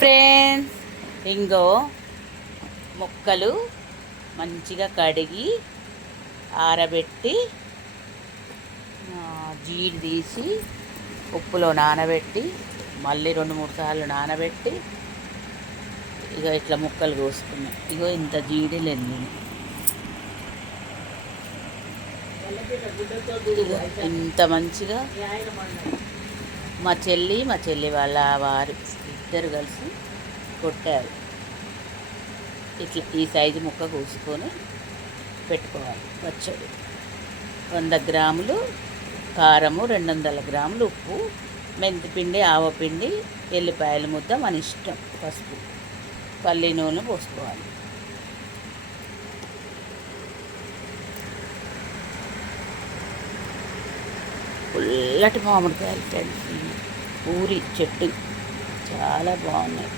Friends, ఇంగో ముక్కలు మంచిగా కడిగి ఆరబెట్టి జీడి తీసి ఉప్పులో నానబెట్టి మళ్ళీ 2-3 సార్లు నానబెట్టి ఇక ఇట్లా ముక్కలు కోసుకున్నాం. ఇగో ఇంత జీడీలు వెళ్ళినాయి. ఇంత మంచిగా మా చెల్లి వాళ్ళ వారు ఇద్దరు కలిసి కొట్టారు. ఇట్లా ఈ సైజు ముక్క కోసుకొని పెట్టుకోవాలి. పచ్చడి 100 గ్రాములు కారము, 200 గ్రాములు ఉప్పు, మెంతిపిండి, ఆవపిండి, ఎల్లిపాయల ముద్ద మన ఇష్టం, పసుపు, పల్లి నూనె పోసుకోవాలి. పుల్లటి మామిడికాయలు ఫ్రెండ్స్, పూరి చెట్టు చాలా బాగున్నాయి.